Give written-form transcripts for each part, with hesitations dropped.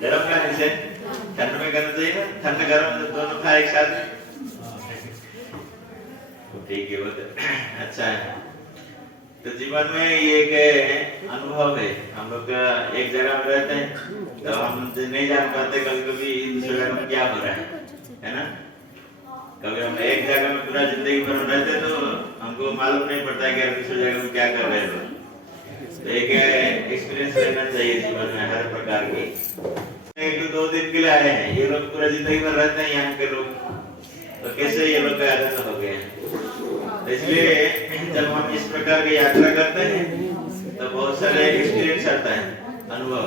गर्म पानी से ठंड में करना चाहिए ना, ठंड गर्म दोनों खाए एक साथ। ठीक है, बहुत अच्छा है। तो जीवन में ये एक अनुभव है, हम लोग एक जगह में रहते हैं तो हम नहीं जान पाते कभी कभी दूसरी जगह में क्या हो रहा है ना। कभी हम एक जगह में पूरा जिंदगी भर रहते तो हमको मालूम नहीं पड़ता कि दूसरी जगह में क्या कर रहे हैं लोग। तो एक एक्सपीरियंस लेना चाहिए जीवन में हर प्रकार की। एक तो 2 दिन के लिए आए हैं, ये लोग पूरा जिंदगी भर रहते हैं यहाँ के लोग, तो कैसे ये लोग का आदत हो गए हैं। तो इसलिए जब हम इस प्रकार की यात्रा करते हैं तो बहुत सारे एक्सपीरियंस आता है, अनुभव,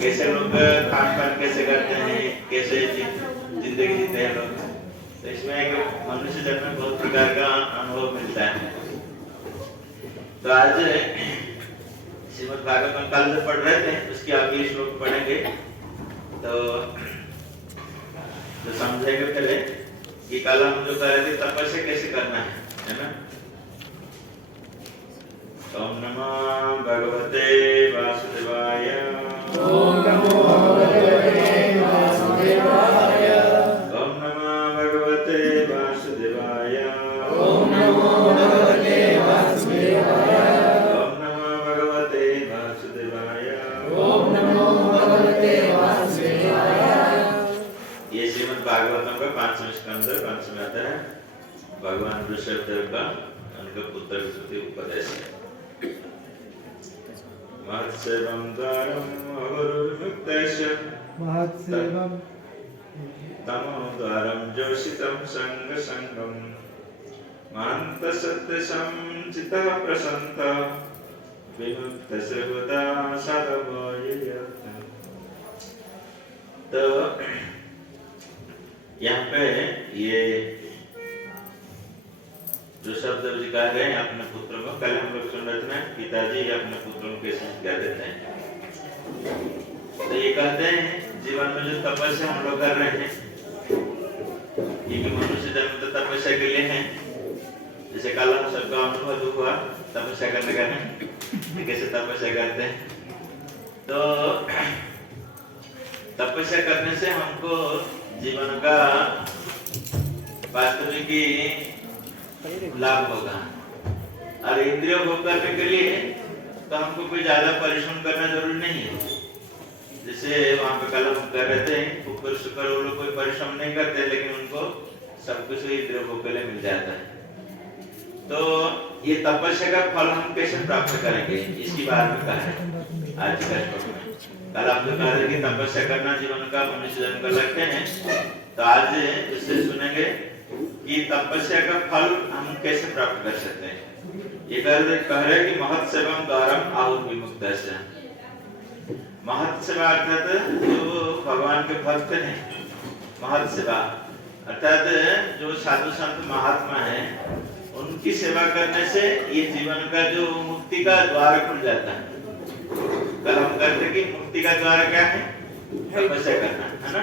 कैसे लोग खान पान कैसे करते हैं, कैसे जिंदगी जीते हैं लोग। तो इसमें एक मनुष्य जन्म में बहुत प्रकार का अनुभव मिलता है। तो आज श्रीमद् भागवतम कल जो पढ़ रहे थे उसके अगले श्लोक पढ़ेंगे तो समझेंगे पहले कि कल हम जो कर रहे थे तपस्या कैसे करना है ना। ओम नमो भगवते वासुदेवाय। ओम नमो भगवते वासुदेवाय। ओम नमो भगवते वासुदेवाय। ओम नमो भगवते वासुदेवाय। ओम नमो भगवते वासुदेवाय। ओम नमो भगवते वासुदेवाय। ये श्रीमद् भागवतम का 5वां स्कंद 5वां अध्याय है। भगवान ऋषभदेव का उनके पुत्र स्तुति उपदेश है। महत्सेवं द्वारं अगुरुर्मुक्तस्य महत्सेवं तमोद्वारं जोषितं संगं महान्तसत्यसं चित्तः प्रसन्नः विमुक्तसर्वदा साधवोऽयम्। तो यहाँ पे ये जो शब्द जी कह रहे हैं अपने पुत्र को, कल हम लोग सुन रहे थे पिताजी अपने पुत्रों को कैसे क्या देते हैं। तो ये कहते हैं जीवन में जो तपस्या हम लोग कर रहे हैं, ये भी मनुष्य जन्म तो तपस्या के लिए है। जैसे कल हम सबका अनुभव हुआ तपस्या करने का है, कैसे तपस्या करते हैं। तो तपस्या करने से हमको जीवन का वास्तविक लाभ होगा। और इंद्रिय भोग करने के लिए तो हमको कोई ज्यादा परिश्रम करना जरूरी नहीं है। जैसे वहां पे कल हम कर रहे थे कुकर शुक्र वो लोग कोई परिश्रम नहीं करते, लेकिन उनको सब कुछ इंद्रिय भोग के लिए मिल जाता है। तो ये तपस्या का फल हम कैसे प्राप्त करेंगे, इसकी बात में कहा है आज का श्लोक में। कल आप जो कह रहे कि तपस्या करना जीवन का मनुष्य जन्म का लक्ष्य है, तो आज इससे सुनेंगे कि तपस्या का फल हम कैसे प्राप्त कर सकते हैं। ये कह रहे कि महत् सेवम द्वारम आहुर विमुक्तस्य। महत् सेवा अर्थात जो भगवान के भक्त हैं, महत् सेवा अर्थात जो साधु संत महात्मा हैं, उनकी सेवा करने से ये जीवन का जो मुक्ति का द्वार खुल जाता है। कल हम कहते कि मुक्ति का द्वार क्या है, तपस्या करना है ना।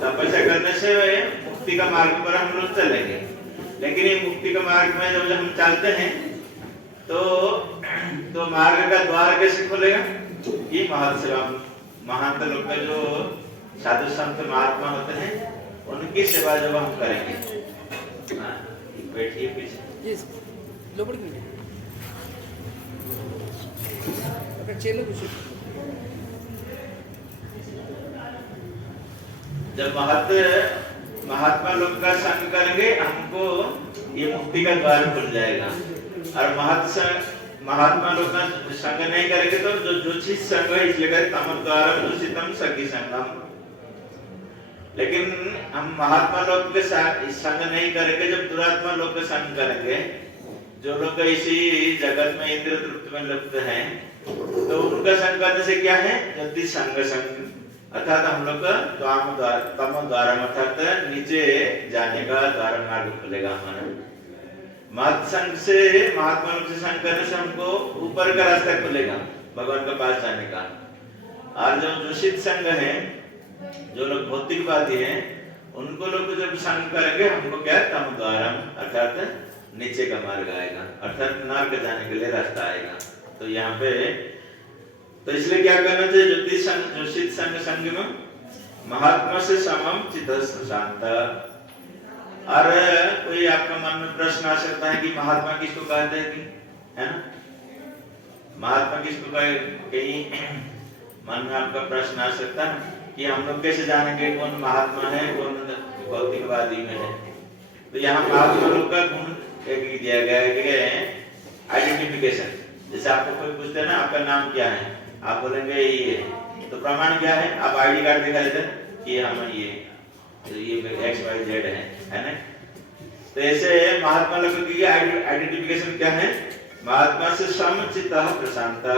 तपस्या करने से मुक्ति का मार्ग पर हम लोग चलेंगे। लेकिन ये मुक्ति का मार्ग में जब हम चलते हैं तो मार्ग का द्वार कैसे खुलेगा, ये महत् सेवा, महांत लोग का जो साधु संत महात्मा होते हैं उनकी सेवा जब हम करेंगे। बैठिए पीछे। जब महात्मा लोग का संग करेंगे हमको ये मुक्ति का द्वार खुल जाएगा। और महात्मा लोग का संग नहीं करेंगे तो जो जोचित संग है, इसलिए कहते तमोद्वारम जोषितम सखी संगम। लेकिन हम महात्मा लोग के साथ संग नहीं करेंगे, जब दुरात्मा लोग का संग करेंगे, जो लोग इसी जगत में इंद्रिय तृप्ति में लिप्त हैं, तो उनका संग करने से क्या है, यदि संग अर्थात हम लोग का तमोद्वारम अर्थात नीचे जाने का द्वार मार्ग खुलेगा हमारा। महत् संग से, महात्मा लोग से संग करने से हमको ऊपर का रास्ता खुलेगा भगवान के पास जाने का। और जो दूषित संग है, जो लोग भौतिकवादी हैं, उनको लोग जब संग करेंगे हमको क्या, तमोद्वारम अर्थात नीचे का मार्ग आएगा, अर्थात नरक जाने के लिए रास्ता आएगा। तो यहाँ पे तो इसलिए क्या करना चाहिए, जोषित संग में महात्मा से समम चित्त शांत। और कोई आपका मन में प्रश्न आ सकता है कि महात्मा किसको कहते हैं, कि है ना, महात्मा किसको कहीं मन में आपका प्रश्न आ सकता है कि हम लोग कैसे जानेंगे कौन महात्मा है कौन भौतिकवादी में है। तो यहाँ महात्मा लोग का गुण एक दिया गया है, आइडेंटिफिकेशन। जैसे आपको कोई पूछते हैं ना आपका नाम क्या है, आप बोलेंगे ये, तो प्रमाण क्या है, आप आईडी कार्ड दिखा देते हैं कि हम ये, तो ये XYZ है ना। तो ऐसे महात्मा लोगों की आइडेंटिफिकेशन क्या है, महात्मा से समचित्त प्रशांता।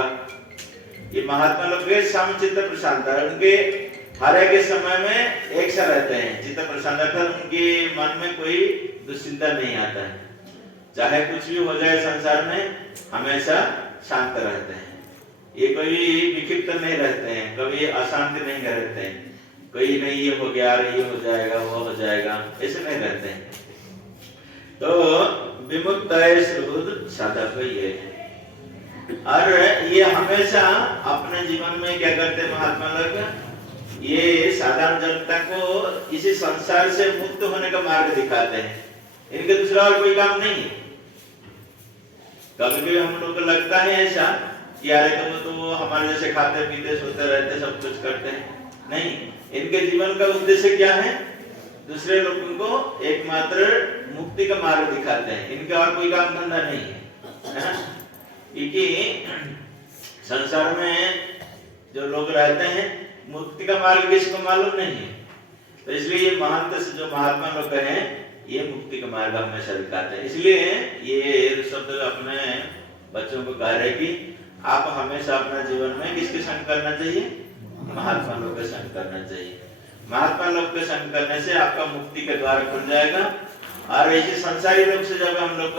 ये महात्मा लोग के समचित्त प्रशांता, उनके हर एक समय में एक सा रहते हैं, चित्त प्रशांत था, उनके मन में कोई दुश्चिंता नहीं आता है, चाहे कुछ भी हो जाए संसार में हमेशा शांत रहते हैं। ये कभी विक्षिप्त नहीं रहते हैं, कभी अशांत नहीं रहते हैं, कोई नहीं ये हो गया ये हो जाएगा वो हो जाएगा, ऐसे नहीं रहते हैं। तो विमुक्त श्रुत साधक ये है। और ये हमेशा अपने जीवन में क्या करते हैं महात्मा लोग, ये साधारण जनता को इसी संसार से मुक्त होने का मार्ग दिखाते हैं, इनके दूसरा और कोई काम नहीं है। कभी कभी हम लोग को लगता है ऐसा कि यार तो हमारे जैसे खाते पीते सोते रहते सब कुछ करते हैं, नहीं, इनके जीवन का उद्देश्य क्या है, दूसरे लोगों को एकमात्र मुक्ति का मार्ग दिखाते हैं, इनका और कोई काम धंधा नहीं है। क्योंकि संसार में जो लोग रहते हैं मुक्ति का मार्ग किसी को मालूम नहीं है, तो इसलिए ये महंत से जो महात्मा लोग हैं ये मुक्ति का मार्ग हमेशा दिखाते हैं। इसलिए ये शब्द अपने बच्चों को कह रहे कि आप हमेशा अपना जीवन में किसके संग करना चाहिए, महात्मा लोग के संग करना चाहिए। महात्मा लोग के संग करने से आपका मुक्ति के द्वार खुल जाएगा। और ऐसे संसारी लोग से जब हम लोग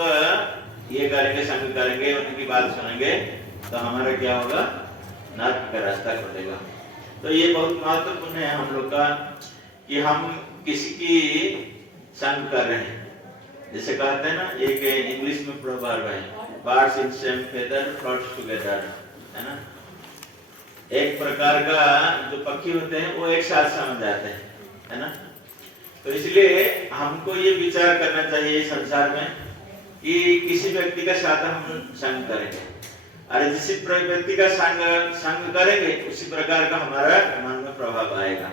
ये करेंगे, संग करेंगे, उनकी बात सुनेंगे, तो हमारा क्या होगा, नरक का रास्ता खुलेगा। तो ये बहुत महत्वपूर्ण है हम लोग का कि हम किसी की संग कर रहे हैं। जैसे कहते हैं ना, एक इंग्लिश में प्रोवर्ब है, birds in same feather floats together, है ना। एक प्रकार का जो पक्षी होते हैं वो एक साथ समझ जाते हैं, है ना। तो इसलिए हमको ये विचार करना चाहिए संसार में कि किसी व्यक्ति का साथ हम संग करेंगे, और जिस व्यक्ति का संग करेंगे उसी प्रकार का हमारा मन में प्रभाव आएगा।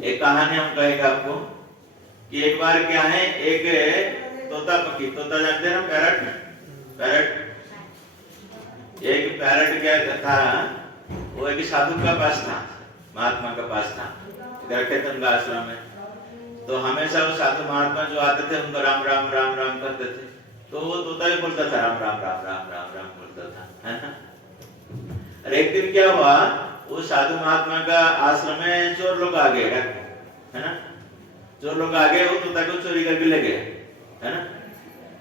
एक कहानी हम कहेंगे आपको कि एक बार क्या है, एक तोता पक्षी, तोता जानते हैं ना, पैरट, एक पैरट क्या था, वो एक साधु का पास था, महात्मा का पास था, गंगा आश्रम में। तो हमेशा वो साधु महात्मा जो आते थे उनको राम राम राम राम करते थे, तो वो तोता भी बोलता था राम राम राम राम राम राम बोलता था, है ना। और एक दिन क्या हुआ, वो साधु महात्मा का आश्रम में चोर लोग आ गए, है ना। चोर लोग आ गए, वो तोता को चोरी करके ले गए, है ना।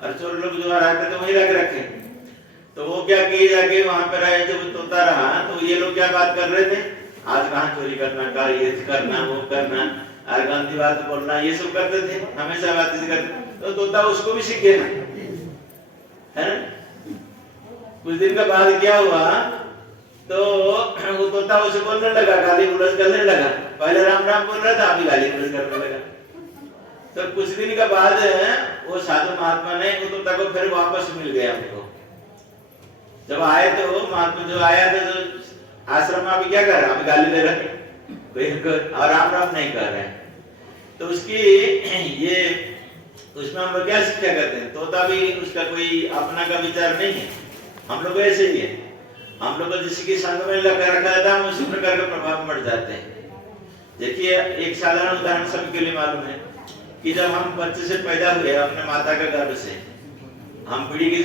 और चोर लोग जो रहते थे वहीं रखे। तो वो क्या किए, जाके वहां पर रहे, जब तोता रहा तो ये लोग क्या बात कर रहे थे, आज कहाँ चोरी करना का, ये करना वो करना, और गंदी बात बोलना, ये सब करते थे, हमेशा बातें करते। तो तोता उसको भी सीख गया, है ना। कुछ दिन के बाद क्या हुआ, तो वो तोता उसे बोलने लगा, गाली गलौज करने लगा। पहले राम राम बोल रहा था, अभी गाली गलौज करने लगा। तो कुछ दिन के बाद वो साधु महात्मा ने वो तोता को फिर वापस मिल गया हमको। जब आए तो महात्मा जो आया था, जो आश्रम में अभी क्या कर रहा, अभी गाली दे रहे और राम राम नहीं कर रहे। तो उसकी ये उसमें हम लोग क्या शिक्षा करते हैं, तोता भी उसका कोई अपना का विचार नहीं है, हम लोग ऐसे ही है। हम लोग जिसी की संग में लगा रखा था, हम उसी प्रकार का प्रभाव पड़ जाते हैं। देखिए एक साधारण उदाहरण सबके लिए मालूम है कि जब हम बच्चे से पैदा हुए अपने माता के गर्भ से, हम पीढ़ी की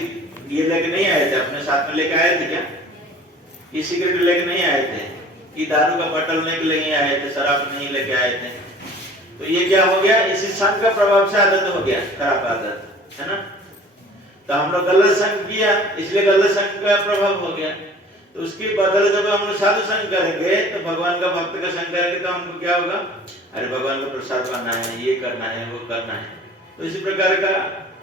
ये लेके नहीं आए थे, अपने साथ में लेके आए थे क्या, कि सिगरेट लेके नहीं आए थे, कि दारू का बटल नहीं आए थे, शराब नहीं लेके आए थे। तो ये क्या हो गया, इसी संग का प्रभाव से आदत हो गया, खराब आदत, है ना। तो हम लोग गलत संग किया, इसलिए गलत संग का प्रभाव हो गया। तो उसके बदले जब हम लोग साधु संग करेंगे, तो भगवान का भक्त का संग करेंगे, तो हमको क्या होगा, अरे भगवान को प्रसाद पाना है, ये करना है वो करना है। तो इसी प्रकार का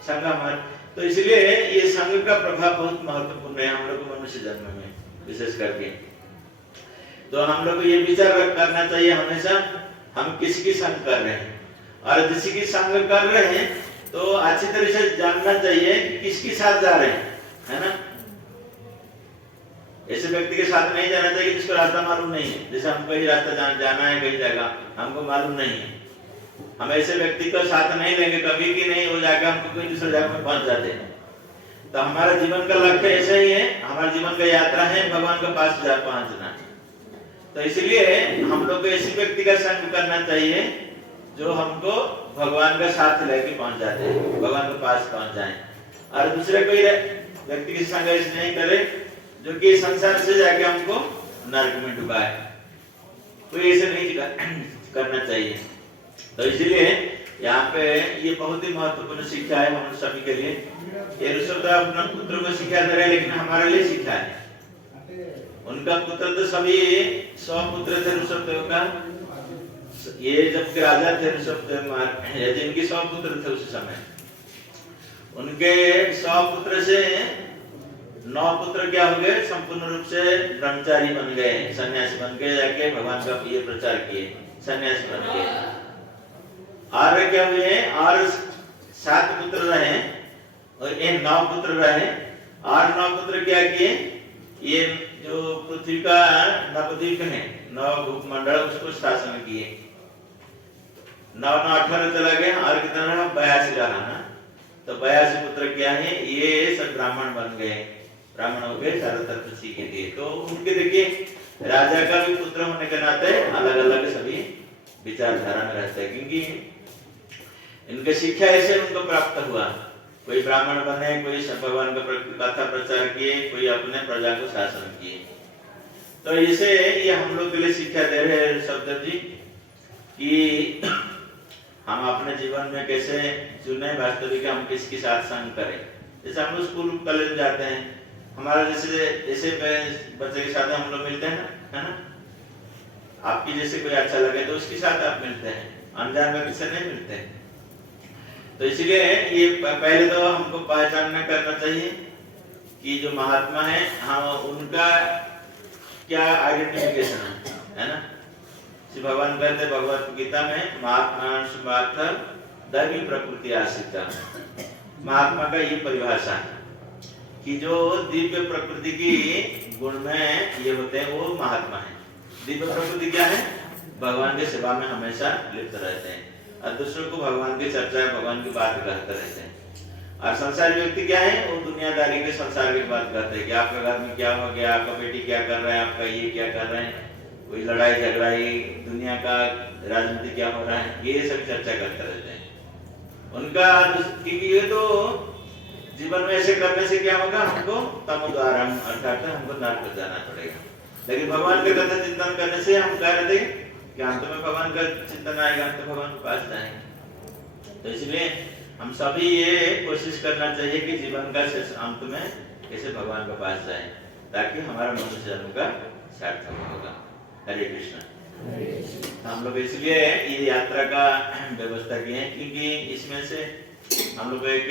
संग हमारा, तो इसलिए ये संग का प्रभाव बहुत महत्वपूर्ण है हम लोग को मनुष्य जन्म में विशेष करके। तो हम लोग को ये विचार करना चाहिए हमेशा, हम किसकी संग कर रहे हैं। और किसी की संग कर रहे हैं तो अच्छी तरह से जानना चाहिए कि किसके साथ जा रहे हैं, है ना। ऐसे व्यक्ति के साथ नहीं जाना चाहिए जिसको रास्ता मालूम नहीं है। जैसे हमको ही रास्ता जाना है कई जगह, हमको मालूम नहीं है, हम ऐसे व्यक्ति को साथ नहीं लेंगे कभी की नहीं, हो जाकर हमको कोई दूसरे जगह में पहुंच जाते हैं। तो हमारा जीवन का लक्ष्य ऐसा ही है, हमारा जीवन का यात्रा है भगवान के पास जा पहुंचना। तो इसलिए हम लोग को ऐसे व्यक्ति का संग करना चाहिए जो हमको भगवान का साथ लेके पहुंच जाते हैं, भगवान के पास पहुंच जाए। और दूसरे कोई व्यक्ति के संग ऐसे नहीं करे जो कि संसार से जाके हमको नरक में डुबाए, कोई ऐसे नहीं करना चाहिए। तो इसलिए यहाँ पे ये बहुत ही महत्वपूर्ण शिक्षा है हम सभी के लिए। ये ऋषभदेव अपना पुत्र को शिक्षा दे रहे हैं, लेकिन हमारे लिए शिक्षा है। उनका पुत्र तो सभी 100 पुत्र थे ऋषभदेव का, ये जब राजा थे ऋषभदेव महाराज, जिनके 100 पुत्र थे उस समय, उनके 100 पुत्र से 9 पुत्र क्या हो गए, संपूर्ण रूप से ब्रह्मचारी बन गए, सन्यासी बन गए, जाके भगवान का ये प्रचार किए, सन्यासी बन गए। और क्या हुए, और 7 पुत्र रहे और ये 9 पुत्र रहे, और 9 पुत्र क्या किए, ये जो पृथ्वी का नवद्वीप है, 9 भूमंडल उसको शासन किए। 9 9 18 चला गया, और कितना रहा, 82 रहा ना। तो 82 पुत्र क्या है, ये सब ब्राह्मण बन गए, ब्राह्मण हो गए, चारों तरफ सीखे दिए। तो उनके देखिए राजा का भी पुत्र होने के नाते अलग अलग सभी विचारधारा में रहते हैं, क्योंकि इनके शिक्षा ऐसे उनको प्राप्त हुआ। कोई ब्राह्मण बने, कोई भगवान का कथा प्रचार किए, कोई अपने प्रजा को शासन किए। तो इसे ये हम लोग के लिए शिक्षा दे रहे हैं ऋषभदेव जी कि हम अपने जीवन में कैसे चुने, वास्तविक हम किसके साथ संग करें। जैसे हम लोग स्कूल कॉलेज जाते हैं, हमारा जैसे बच्चे के साथ हम लोग मिलते हैं, है ना। आपकी जैसे कोई अच्छा लगे तो उसके साथ आप मिलते हैं, अनजान व्यक्ति से नहीं मिलते हैं। तो इसलिए ये पहले तो हमको पहचानना करना चाहिए कि जो महात्मा है, हम उनका क्या आइडेंटिफिकेशन है ना। श्री भगवान कहते हैं भगवत गीता में, महात्मा स्वार्थ दैवी प्रकृति आश्रिता। महात्मा का ये परिभाषा है कि जो दिव्य प्रकृति की गुण में ये होते हैं वो महात्मा है। दिव्य प्रकृति क्या है, भगवान के सेवा में हमेशा लिप्त रहते हैं और दूसरों को भगवान की चर्चा, भगवान की बात कहते रहते हैं। और संसारी व्यक्ति क्या है, वो दुनियादारी के संसार की बात करते हैं कि आपके घर में क्या हो गया, आपका बेटी क्या कर रहा है, आपका ये क्या कर रहे हैं, कोई लड़ाई झगड़ाई, दुनिया का राजनीति क्या हो रहा है, ये सब चर्चा करते रहते हैं उनका। क्योंकि ये तो जीवन में ऐसे करने से क्या होगा, हमको तमोद्वार अर्थात हमको नरक में जाना पड़ेगा। लेकिन भगवान के कथा चिंतन करने से हम कह रहे थे कि अंत में भगवान का चिंतन आएगा, अंत भगवान के पास जाएंगे। तो इसलिए हम सभी ये कोशिश करना चाहिए कि जीवन का शेष अंत में कैसे भगवान के पास जाए, ताकि हमारा मनुष्य जन्म का सार्थक होगा। हरे कृष्ण। हम लोग इसलिए ये यात्रा का व्यवस्था किए हैं क्योंकि इसमें से हम लोग एक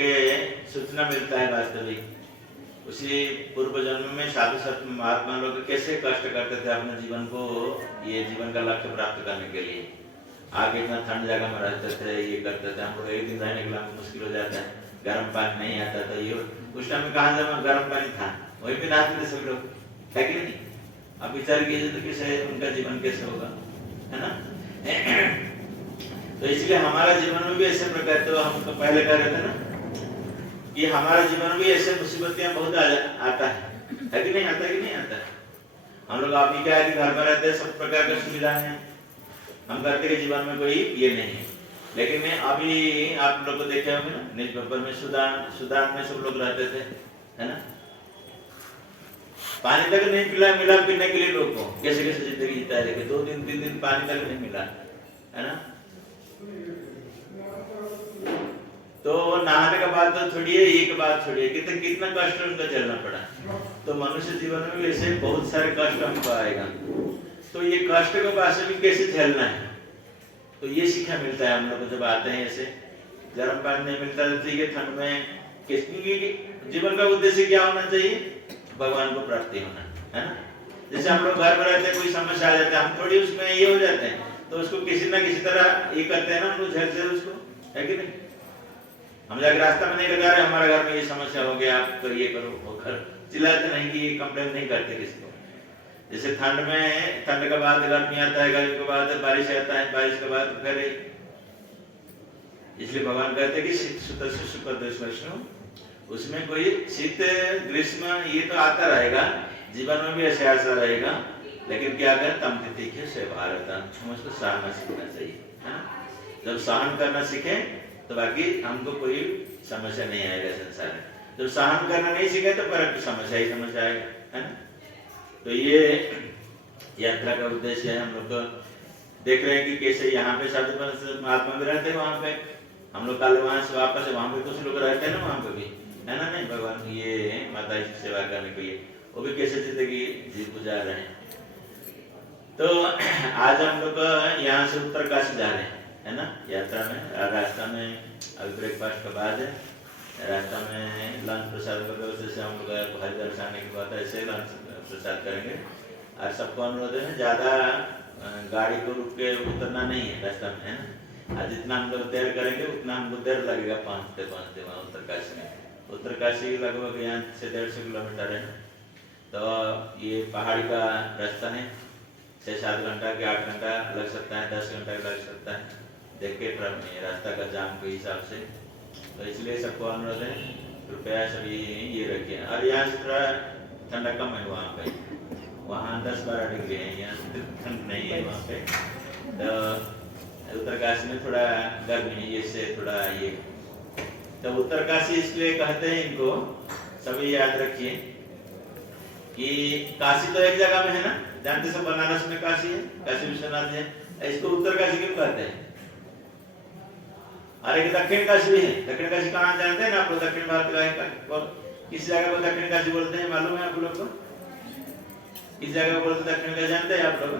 सूचना मिलता है वास्तविक। उसी पूर्व जन्म में साधु संत महात्मा लोग कैसे कष्ट करते थे अपने जीवन को, ये जीवन का लक्ष्य प्राप्त करने के लिए। आगे इतना ठंड जगह में रहते थे, ये करते थे। हम लोग एक दिन रहने के लिए मुश्किल हो जाता है, गर्म पानी नहीं आता। तो ये उस टाइम में कहाँ जमा गर्म पानी था, वही भी नहाते थे सब लोग, है कि नहीं। अब विचार कीजिए तो कैसे उनका जीवन कैसे होगा, है ना। तो इसलिए हमारा जीवन में भी ऐसे प्रकार, तो हम तो पहले कह रहे थे ना कि हमारा जीवन भी ऐसे मुसीबतें बहुत आता है कि नहीं आता, कि नहीं आता। हम लोग अभी क्या है कि घर में रहते हैं, सब प्रकार की सुविधा है, हम करते के जीवन में कोई ये नहीं है। लेकिन मैं अभी आप लोग को देखे होंगे ना न्यूज पेपर में, सूडान में सब लोग रहते थे, है ना। पानी तक नहीं मिला पीने के लिए लोग को, कैसे कैसे जिंदगी जीता है, लेकिन 2 दिन 3 दिन पानी तक नहीं मिला, है ना। तो नहाने का बात तो छोड़िए, एक बात छोड़िए, कितना कष्ट उनको झेलना पड़ा। तो मनुष्य जीवन में ऐसे बहुत सारे कष्ट हमको आएगा। तो ये कष्ट को वास्तविक कैसे झेलना है, तो ये सीखा मिलता है हम लोग को जब आते हैं। ऐसे गर्म पानी नहीं मिलता तो ठीक है, ठंड में किसकी जीवन का उद्देश्य क्या होना चाहिए, भगवान को प्राप्ति होना, है ना। जैसे हम लोग घर में रहते हैं, कोई समस्या आ जाता है, हम थोड़ी उसमें ये हो जाते हैं, तो उसको किसी ना किसी तरह ये करते हैं ना, उसको झेलते हैं, उसको है कि नहीं? हम जाके रास्ता में नहीं बता रहे हमारे घर में ये समस्या हो गया, आप करिए करो, वो घर चिल्लाते नहीं कि कंप्लेन नहीं करते किसी को। जैसे ठंड में, ठंड के बाद गर्मी आता है, गर्मी के बाद बारिश आता है, बारिश के बाद फिर, इसलिए भगवान कहते हैं कि शीत सुत सुपदृष्णु, उसमें कोई शीत ग्रीष्म ये तो आता रहेगा, जीवन में भी ऐसा रहेगा, लेकिन क्या करें, तम तिथि से भारत, हम उसको सहना सीखना चाहिए, है ना? जब सहन करना सीखे तो बाकी हमको कोई समस्या नहीं आएगा संसार में। जब सहन करना नहीं सीखे तो पर समस्या ही समस्या आएगा, है ना? तो ये यात्रा का उद्देश्य है। हम लोग तो देख रहे हैं कि कैसे यहाँ पे साधु महात्मा भी रहते हैं, वहाँ पे हम लोग कल वहाँ से वापस वहाँ पे कुछ लोग रहते हैं ना, वहाँ पे भी है ना, नहीं भगवान ये माता जी की सेवा करने के लिए, वो भी कैसे जिंदगी जी गुजार रहे हैं। तो आज हम लोग यहाँ से उत्तरकाशी जा रहे हैं, है ना, यात्रा में। रास्ता में अभी ब्रेकफास्ट के बाद है, रास्ता में लंच प्रसाद का व्यवस्था से हम लोग हरिद्वार से आने के बाद ऐसे लंच प्रसाद करेंगे। और सबको अनुरोध है ज़्यादा गाड़ी को रुक के उतरना नहीं है रास्ता में, है ना। और जितना हम लोग देर करेंगे उतना हमको देर लगेगा पहुँचते पहुँचते वहाँ उत्तरकाशी में। उत्तरकाशी लगभग यहाँ से 150 किलोमीटर है। तो ये पहाड़ी का रास्ता है, 6-7 घंटा के 8 घंटा लग सकता है, 10 घंटा लग सकता है, देख के रास्ता का जाम के हिसाब से। तो इसलिए सबको अनुरोध है कृपया सभी ये रखिए। और यहाँ से थोड़ा ठंडा कम है वहाँ पे, वहाँ 10-12 डिग्री है, यहाँ ठंड नहीं है वहाँ पे। तो उत्तरकाशी में थोड़ा गर्मी है, इससे थोड़ा ये। तो उत्तरकाशी इसलिए कहते हैं इनको, सभी याद रखिए कि काशी तो एक जगह में है ना, जानते सब बनारस में काशी है, काशी विश्वनाथ है, इसको उत्तरकाशी क्यों कहते हैं? और एक दक्षिण काशी भी है। दक्षिण काशी कहाँ जानते हैं ना आप लोग? दक्षिण भारत का किस जगह को दक्षिण काशी बोलते हैं मालूम है आप लोग को? किस जगह को बोलते हैं दक्षिण काशी जानते हैं आप लोग?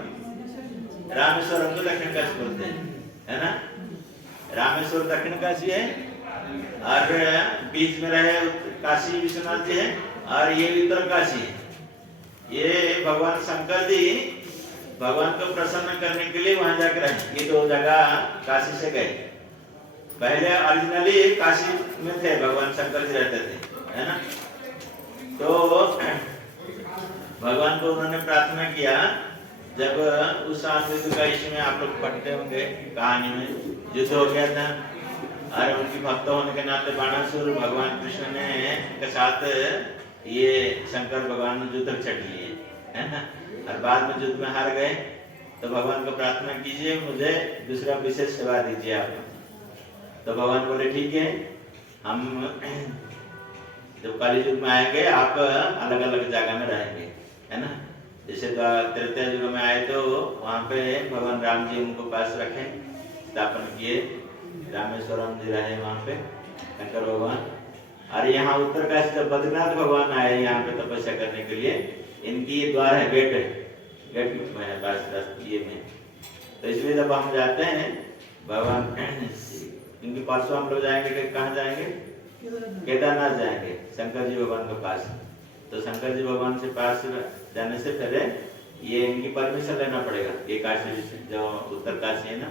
रामेश्वरम को दक्षिण काशी बोलते हैं, है ना। रामेश्वर दक्षिण काशी है और बीच में रहे काशी विश्वनाथ जी है, और ये उत्तर काशी है। ये भगवान शंकर जी भगवान को प्रसन्न करने के लिए वहां जाकर रहे। ये 2 जगह काशी से गए। पहले ओरिजिनली काशी में थे, भगवान शंकर जी रहते थे, है ना। तो भगवान को उन्होंने प्रार्थना किया, जब उस युद्ध का इसमें आप लोग पढ़ते होंगे कहानी में, युद्ध हो गया था और उनकी भक्त होने के नाते बाणासुर भगवान कृष्ण ने के साथ ये शंकर भगवान युद्ध छट लिए, है ना। और बाद में युद्ध में हार गए। तो भगवान को प्रार्थना कीजिए, मुझे दूसरा विशेष सेवा दीजिए आप। तो भगवान बोले ठीक है, हम जब काली युग में आएंगे आप अलग अलग जगह में रहेंगे, है ना। जैसे त्रेता युग में आए तो वहाँ पे भगवान राम जी उनको पास रखे, स्थापन किए, रामेश्वरम जी रहे वहाँ पे शंकर भगवान। और यहाँ उत्तरकाशी जब बद्रीनाथ भगवान आए यहाँ पे तपस्या करने के लिए, इनकी ये द्वार है, गेट में है पास ये में। तो इसलिए जब हम जाते हैं भगवान इनके परसों हम लोग जाएंगे, कहाँ जाएंगे? केदारनाथ जाएंगे, शंकर जी भगवान के पास। तो शंकर जी भगवान से पास जाने से पहले ये इनकी परमिशन लेना पड़ेगा। ये काशी जो उत्तर काशी है ना,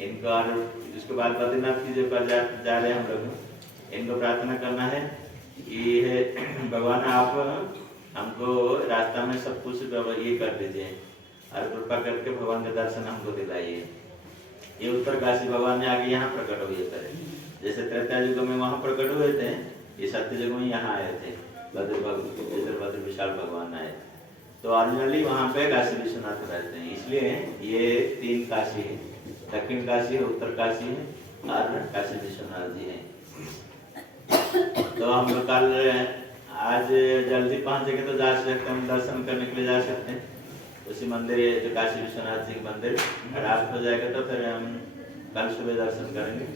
इनको, और उसके बाद बद्रीनाथ की जो जा रहे हैं हम लोग, इनको प्रार्थना करना है कि भगवान आप हमको रास्ता में सब कुछ ये कर दीजिए और कृपा करके भगवान के दर्शन हमको दिलाइए। ये उत्तर काशी भगवान ने आगे यहाँ प्रकट हुए थे, जैसे त्रेता युग में वहाँ प्रकट हुए थे, ये सत्य युग में यहाँ आए थे, भद्र विशाल भगवान आए। तो ऑरिजिनली वहाँ पे काशी विश्वनाथ रहते हैं, इसलिए ये 3 काशी है, दक्षिण काशी है, उत्तर काशी है और काशी विश्वनाथ जी है। तो हम लोग कल आज जल्दी पहुँचेंगे तो जा सकते हैं, दर्शन करने के लिए जा सकते हैं उसी मंदिर, जो काशी विश्वनाथ जी मंदिर। रात हो जाएगा तो फिर हम कल सुबह दर्शन करेंगे,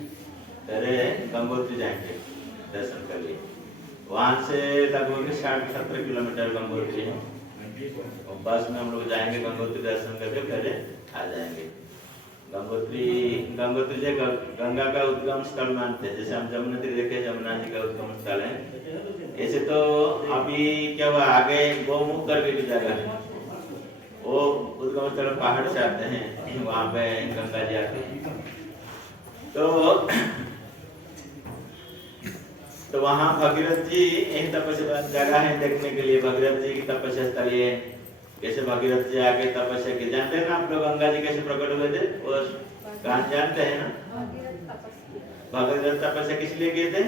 फिर गंगोत्री जाएंगे दर्शन के लिए। वहाँ से लगभग 60-70 किलोमीटर गंगोत्री है। बस में हम लोग जाएंगे, गंगोत्री दर्शन करके फिर आ जाएंगे। गंगोत्री जी गंगा का उद्गम स्थल मानते हैं, जैसे हम जमुनोत्री देखे, जमुना जी का उद्गम स्थल है। ऐसे तो अभी क्या हुआ, आगे गोमुख करके की जगह है, वो उद्गम स्थल पहाड़ से आते हैं, वहाँ पे गंगा जी आते हैं। तो तो वहाँ भगीरथ जी एक तपस्या जगह है देखने के लिए, भगीरथ जी की तपस्या स्थल ये कैसे भगीरथ जी आके तपस्या की। जानते हैं ना आप लोग गंगा जी कैसे प्रकट हुए थे, वो कहानी जानते हैं ना? भगीरथ तपस्या किस लिए किए थे?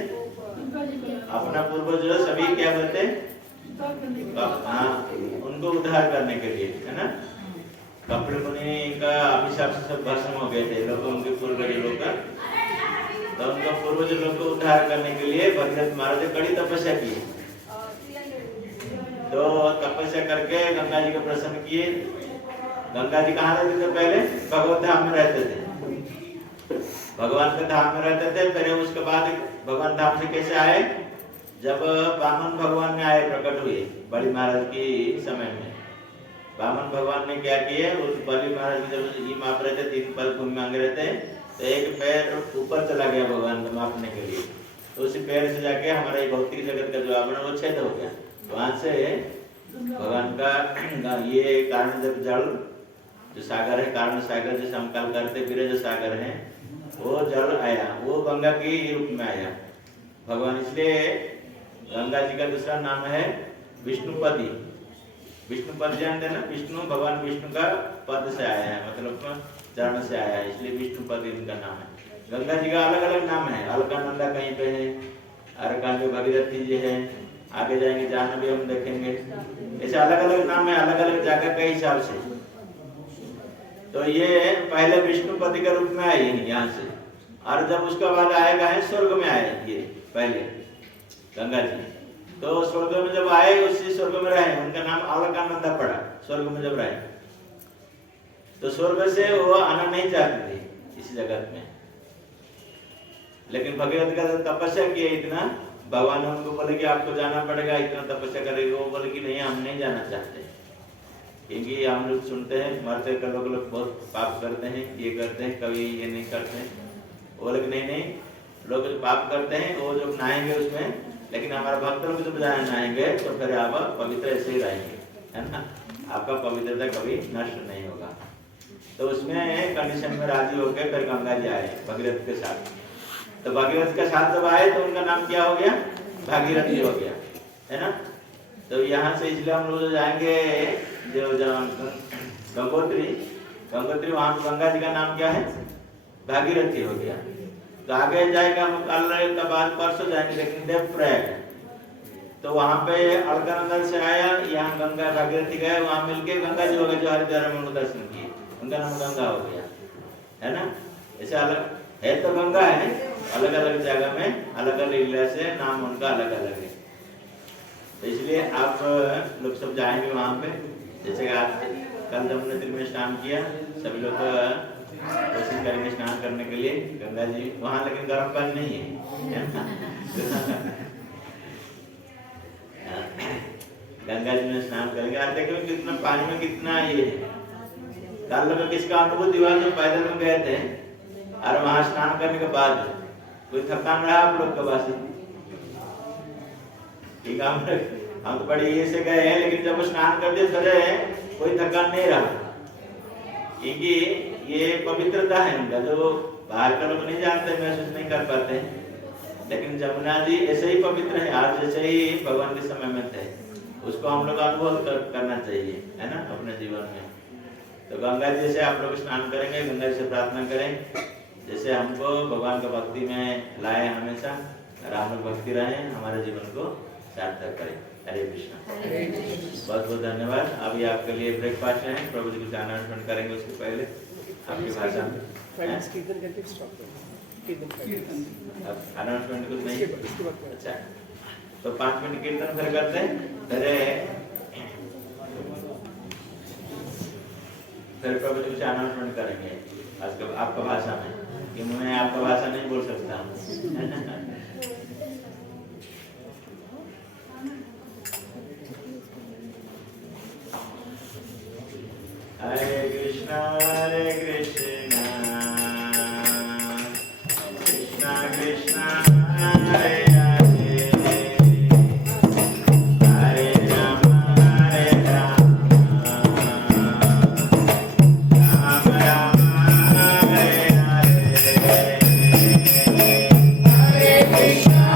अपना पूर्वज जो सभी क्या करते, हाँ उनको उद्धार करने के लिए, है ना? कपिल मुनि का अभिशाप से सब भस्म हो गए थे लोग, उनके पूर्वज लोग का, तो उनका पूर्वज लोग को उद्धार करने के लिए भगीरथ महाराज ने कड़ी तपस्या की। तो तपस्या करके गंगा जी को प्रसन्न किए। गंगा जी कहाँ रहते थे पहले? भगवत धाम में रहते थे, भगवान के धाम में रहते थे। फिर उसके बाद भगवान धाम से कैसे आए? जब वामन भगवान में आए, प्रकट हुए बलि महाराज की समय में। वामन भगवान ने क्या किए, उस बलि महाराज की जब जी माप रहे थे, 3 पल भूमि मांग रहे थे, तो एक पैर ऊपर चला गया भगवान को मापने के लिए, तो उसी पैर से जाके हमारा भौतिक जगत का जो आवरण वो छेद हो गया। वहां से भगवान का ये कारण जब जल जो सागर है, कारण सागर जिसे हम कल करते फिर जो सागर है, वो जल आया, वो गंगा के रूप में आया भगवान। इसलिए गंगा जी का दूसरा नाम है विष्णुपति। विष्णुपद जानते हैं ना, विष्णु भगवान विष्णु का पद से आया है, मतलब चरण से आया है, इसलिए विष्णुपद इनका नाम है। गंगा जी का अलग अलग नाम है, अलकानंदा कहीं पे है, अरकान में भगीरथी जी है, आगे जाएंगे जहाँ भी हम देखेंगे, ऐसे अलग अलग नाम है, अलग अलग जगह के हिसाब से। तो ये पहले विष्णुपति के रूप में आए यहाँ से, और जब उसका बाद आएगा है स्वर्ग में आए ये पहले गंगा जी। तो स्वर्ग में जब आए, उसी स्वर्ग में रहे, उनका नाम अलकानंदा पड़ा। स्वर्ग में जब रहे, तो स्वर्ग से वो आना नहीं चाहते थे इस जगत में, लेकिन भगीरथ का तपस्या किया इतना, भगवान ने उनको बोले कि आपको जाना पड़ेगा, इतना तपस्या करेंगे। वो बोले कि नहीं, हम नहीं जाना चाहते, क्योंकि हम लोग सुनते हैं मरते कर लोग बहुत पाप करते हैं, ये करते हैं, कभी ये नहीं करते हैं। वो लोग नहीं, लोग जो पाप करते हैं वो जो नहाएंगे उसमें, लेकिन हमारे भक्त लोग जब नहाएंगे तो फिर आप पवित्र ऐसे ही रहेंगे, है ना? आपका पवित्रता कभी नष्ट नहीं होगा। तो उसमें कंडीशन में राजी होकर फिर गंगा जी आए भगीरथ के साथ। तो भगीरथ के साथ जब आए तो उनका नाम क्या हो गया? भागीरथी हो गया, है ना? तो यहाँ से इसलिए हम लोग जाएंगे जो गंगोत्री, वहाँ गंगा जी का नाम क्या है? भागीरथी हो गया। तो आगे जाएगा, हम कल का बाद परसों जाएंगे, लेकिन देवप्रयाग, तो वहाँ पे अलकानंदा से आया, यहाँ गंगा भागीरथी गए, वहाँ मिलके गंगा जी हो गए, जो हरिद्वार में दर्शन किए, उनका नाम गंगा हो गया, है ना? ऐसे अलग है तो गंगा है, अलग अलग जगह में अलग अलग लीला से नाम उनका अलग अलग है। तो इसलिए आप लोग सब जाएंगे वहाँ पे, जैसे आज कल जमुना नदी में स्नान किया, सभी लोग कोशिश करेंगे स्नान करने के लिए गंगा जी वहाँ, लेकिन गर्म पानी नहीं है ना? गंगा जी में स्नान करेंगे। आज देखो कितना पानी में कितना ये है। कल लोग किसका अनुभूति हुआ जो पैदल में गए थे और वहाँ स्नान करने के बाद कोई थकान रहा आप लोग के पास? ठीक है, हम तो बड़ी ये से गए हैं, लेकिन जब स्नान करते फिर कोई थकान नहीं रहा, क्योंकि ये पवित्रता है उनका, जो बाहर का लोग नहीं जानते, महसूस नहीं कर पाते। लेकिन जमुना जी ऐसे ही पवित्र है, आज जैसे ही भगवान के समय में थे, उसको हम लोग अनुभव करना चाहिए, है ना, अपने जीवन में। तो गंगा जी से आप लोग स्नान करेंगे, गंगा जी से प्रार्थना करें जैसे हमको भगवान का भक्ति में लाए हमेशा, और हम लोग भक्ति रहे, हमारे जीवन को सार्थक करें। हरे कृष्णा। बहुत बहुत धन्यवाद। अभी आपके लिए ब्रेकफास्ट है, प्रभु जी कुछ अनाउंसमेंट करेंगे उसके पहले आपकी भाषा में। अनाउंसमेंट कुछ नहीं, अच्छा तो 5 मिनट कीर्तन फिर करते हैं, फिर प्रभु जी कुछ अनाउंसमेंट करेंगे आज आपका भाषा में, कि मैं आपका भाषा नहीं बोल सकता। हरे कृष्णा कृष्णा कृष्णा हरे हरे, हरे राम राम राम हरे हरे, हरे कृष्णा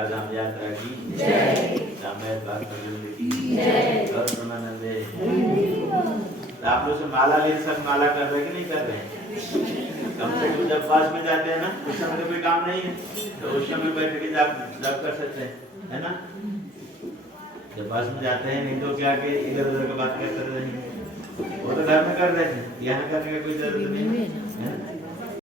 चार धाम यात्रा की जय, रामायण बाग प्रबंध की जय, और परमानंदे। आप लोग से माला ले सब माला कर रहे कि नहीं कर रहे हैं? कम से कम जब पास में जाते हैं ना, उस समय तो कोई काम नहीं है, तो उस समय बैठ के जब कर सकते हैं, है ना? जब पास में जाते हैं, नहीं तो क्या के इधर उधर की बात करते रहेंगे। वो तो घर में कर रहे थे, यहाँ करने का कोई जरूरत नहीं है।